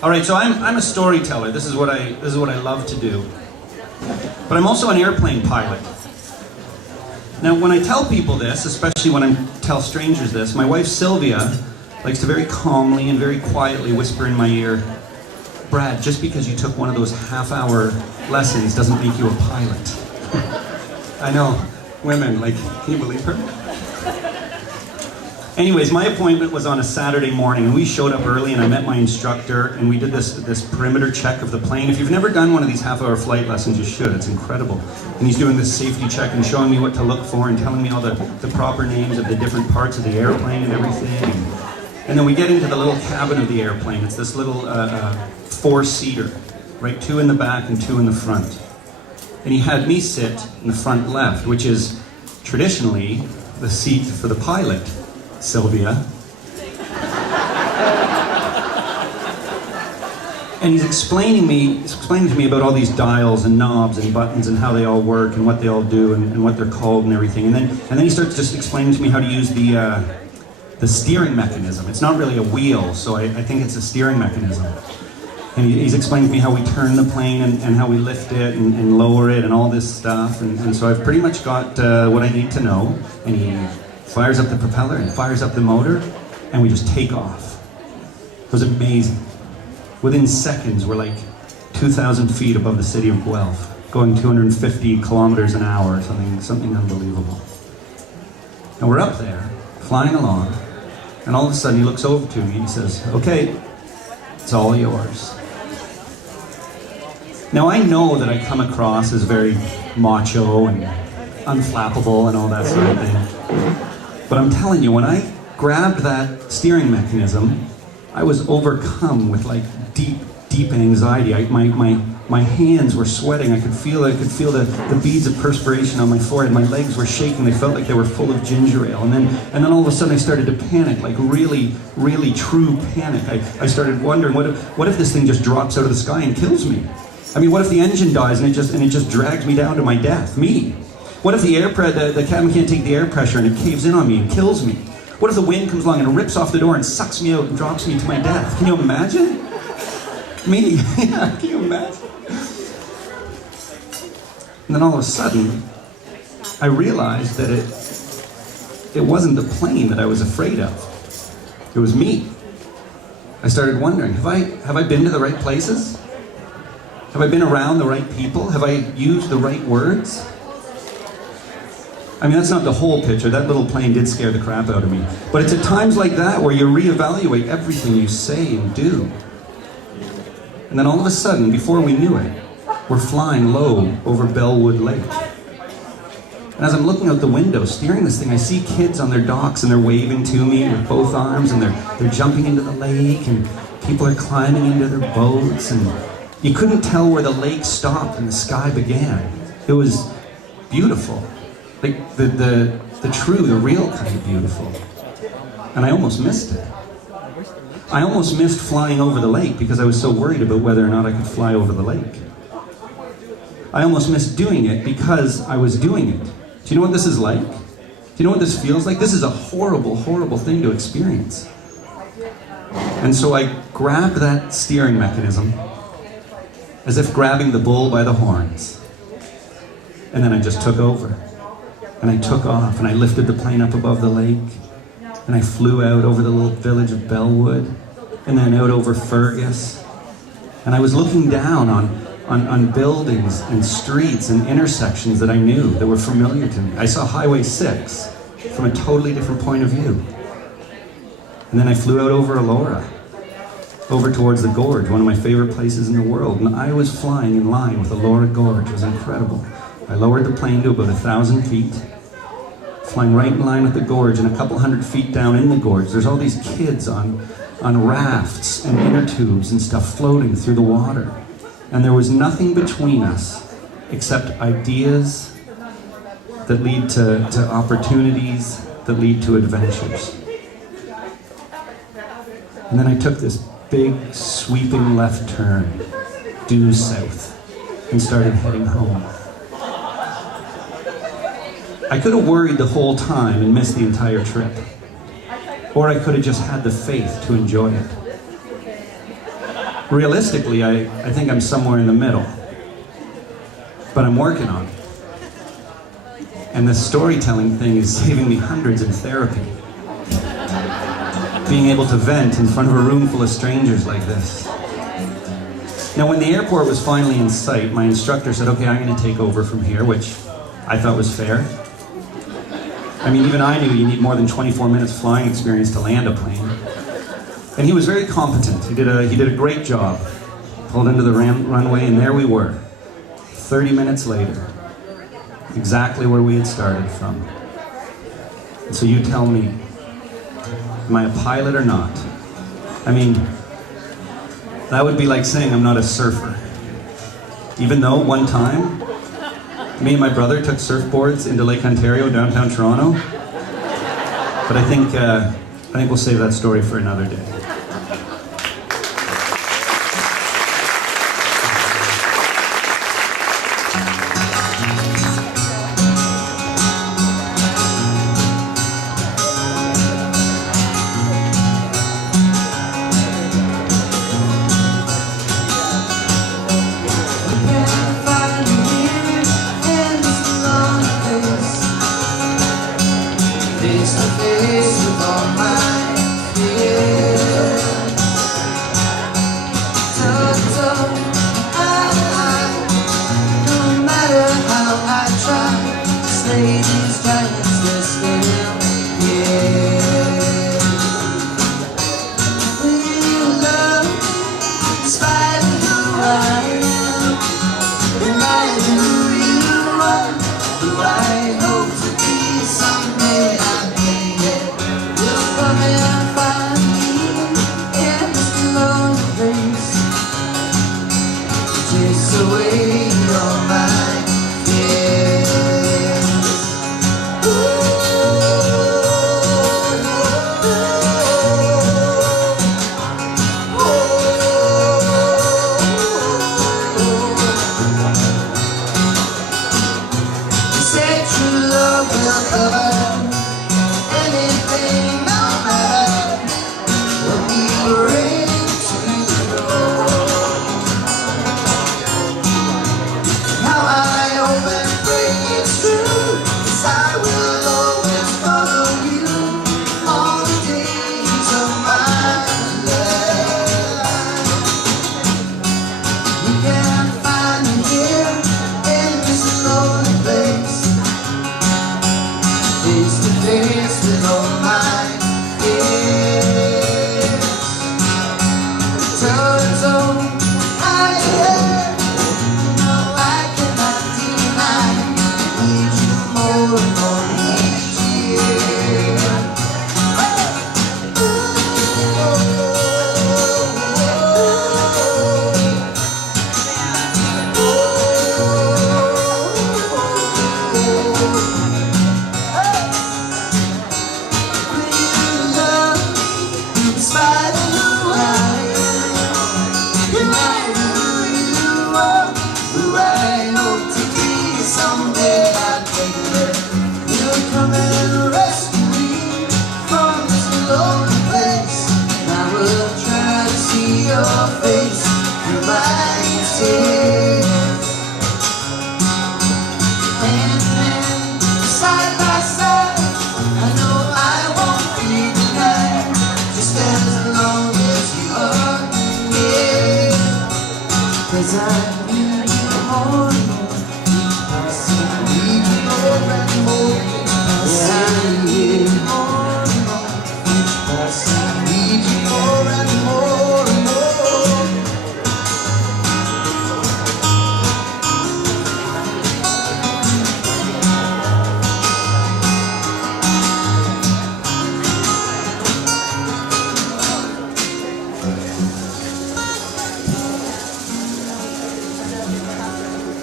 All right, so I'm a storyteller. This is what I love to do. But I'm also an airplane pilot. Now, when I tell people this, especially when I tell strangers this, my wife Sylvia likes to very calmly and very quietly whisper in my ear, "Brad, just because you took one of those half-hour lessons doesn't make you a pilot." I know, women, like, can you believe her? Anyways, my appointment was on a Saturday morning, and we showed up early, and I met my instructor, and we did this perimeter check of the plane. If you've never done one of these half-hour flight lessons, you should. It's incredible. And he's doing this safety check and showing me what to look for and telling me all the proper names of the different parts of the airplane and everything. And then we get into the little cabin of the airplane. It's this little four-seater, right? 2 in the back and 2 in the front. And he had me sit in the front left, which is traditionally the seat for the pilot, Sylvia. And he's explaining to me about all these dials and knobs and buttons and how they all work and what they all do and what they're called and everything. And then he starts just explaining to me how to use the steering mechanism. It's not really a wheel, so I think it's a steering mechanism. And he's explaining to me how we turn the plane and how we lift it and lower it and all this stuff. And so I've pretty much got what I need to know. And he fires up the propeller and fires up the motor, and we just take off. It was amazing. Within seconds, we're like 2,000 feet above the city of Guelph, going 250 kilometers an hour, something unbelievable. And we're up there, flying along, and all of a sudden he looks over to me and he says, "Okay, it's all yours." Now I know that I come across as very macho and unflappable and all that sort of thing. But I'm telling you, when I grabbed that steering mechanism, I was overcome with like deep anxiety. My hands were sweating. I could feel the beads of perspiration on my forehead. My legs were shaking. They felt like they were full of ginger ale. And then all of a sudden I started to panic, like really true panic. I started wondering, what if this thing just drops out of the sky and kills me? I mean, what if the engine dies and it just drags me down to my death? Me. What if the cabin can't take the air pressure and it caves in on me and kills me? What if the wind comes along and rips off the door and sucks me out and drops me to my death? Can you imagine? Me? Yeah, can you imagine? And then all of a sudden, I realized that it wasn't the plane that I was afraid of. It was me. I started wondering, have I been to the right places? Have I been around the right people? Have I used the right words? I mean, that's not the whole picture. That little plane did scare the crap out of me. But it's at times like that where you reevaluate everything you say and do. And then all of a sudden, before we knew it, we're flying low over Bellwood Lake. And as I'm looking out the window, steering this thing, I see kids on their docks and they're waving to me with both arms and they're jumping into the lake and people are climbing into their boats and you couldn't tell where the lake stopped and the sky began. It was beautiful. Like the real kind of beautiful. And I almost missed it. I almost missed flying over the lake because I was so worried about whether or not I could fly over the lake. I almost missed doing it because I was doing it. Do you know what this is like? Do you know what this feels like? This is a horrible, horrible thing to experience. And so I grabbed that steering mechanism as if grabbing the bull by the horns. And then I just took over. And I took off and I lifted the plane up above the lake and I flew out over the little village of Bellwood and then out over Fergus. And I was looking down on buildings and streets and intersections that I knew, that were familiar to me. I saw Highway 6 from a totally different point of view. And then I flew out over Elora, over towards the Gorge, one of my favorite places in the world. And I was flying in line with Elora Gorge. It was incredible. I lowered the plane to about 1,000 feet, flying right in line with the gorge, and a couple hundred feet down in the gorge, there's all these kids on rafts and inner tubes and stuff floating through the water. And there was nothing between us except ideas that lead to opportunities, that lead to adventures. And then I took this big, sweeping left turn, due south, and started heading home. I could have worried the whole time and missed the entire trip. Or I could have just had the faith to enjoy it. Realistically, I think I'm somewhere in the middle. But I'm working on it. And the storytelling thing is saving me hundreds in therapy. Being able to vent in front of a room full of strangers like this. Now, when the airport was finally in sight, my instructor said, okay, I'm going to take over from here, which I thought was fair. I mean, even I knew you need more than 24 minutes flying experience to land a plane. And he was very competent. He did a great job. Pulled into the runway, and there we were. 30 minutes later. Exactly where we had started from. And so you tell me, am I a pilot or not? I mean, that would be like saying I'm not a surfer. Even though one time, me and my brother took surfboards into Lake Ontario, downtown Toronto. But I think we'll save that story for another day. Face to face with all my fears. Toe to toe, no matter how I try to slay these giants, they're still here. Will you love me in spite of who I am? Remind who you are, who I hope to be someday. Come and find me in this lonely place. Chase away all my fears. You say true love will cover anything. Face to face with all my fears. Toe to toe, I am. No, I cannot deny. Need you more and more each year. In spite of who I am, remind who you are, who I hope to be someday. I take it, you'll come and rescue me from this lonely place. And I will try to see your face through my tears. Hand in hand, side by side, I know I won't be denied. Just as long as you are here, 'cause I need you more and more. I need you more and more. Yeah, I need you more and more. I need you more and more and more.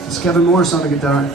It's Kevin Morris on the guitar.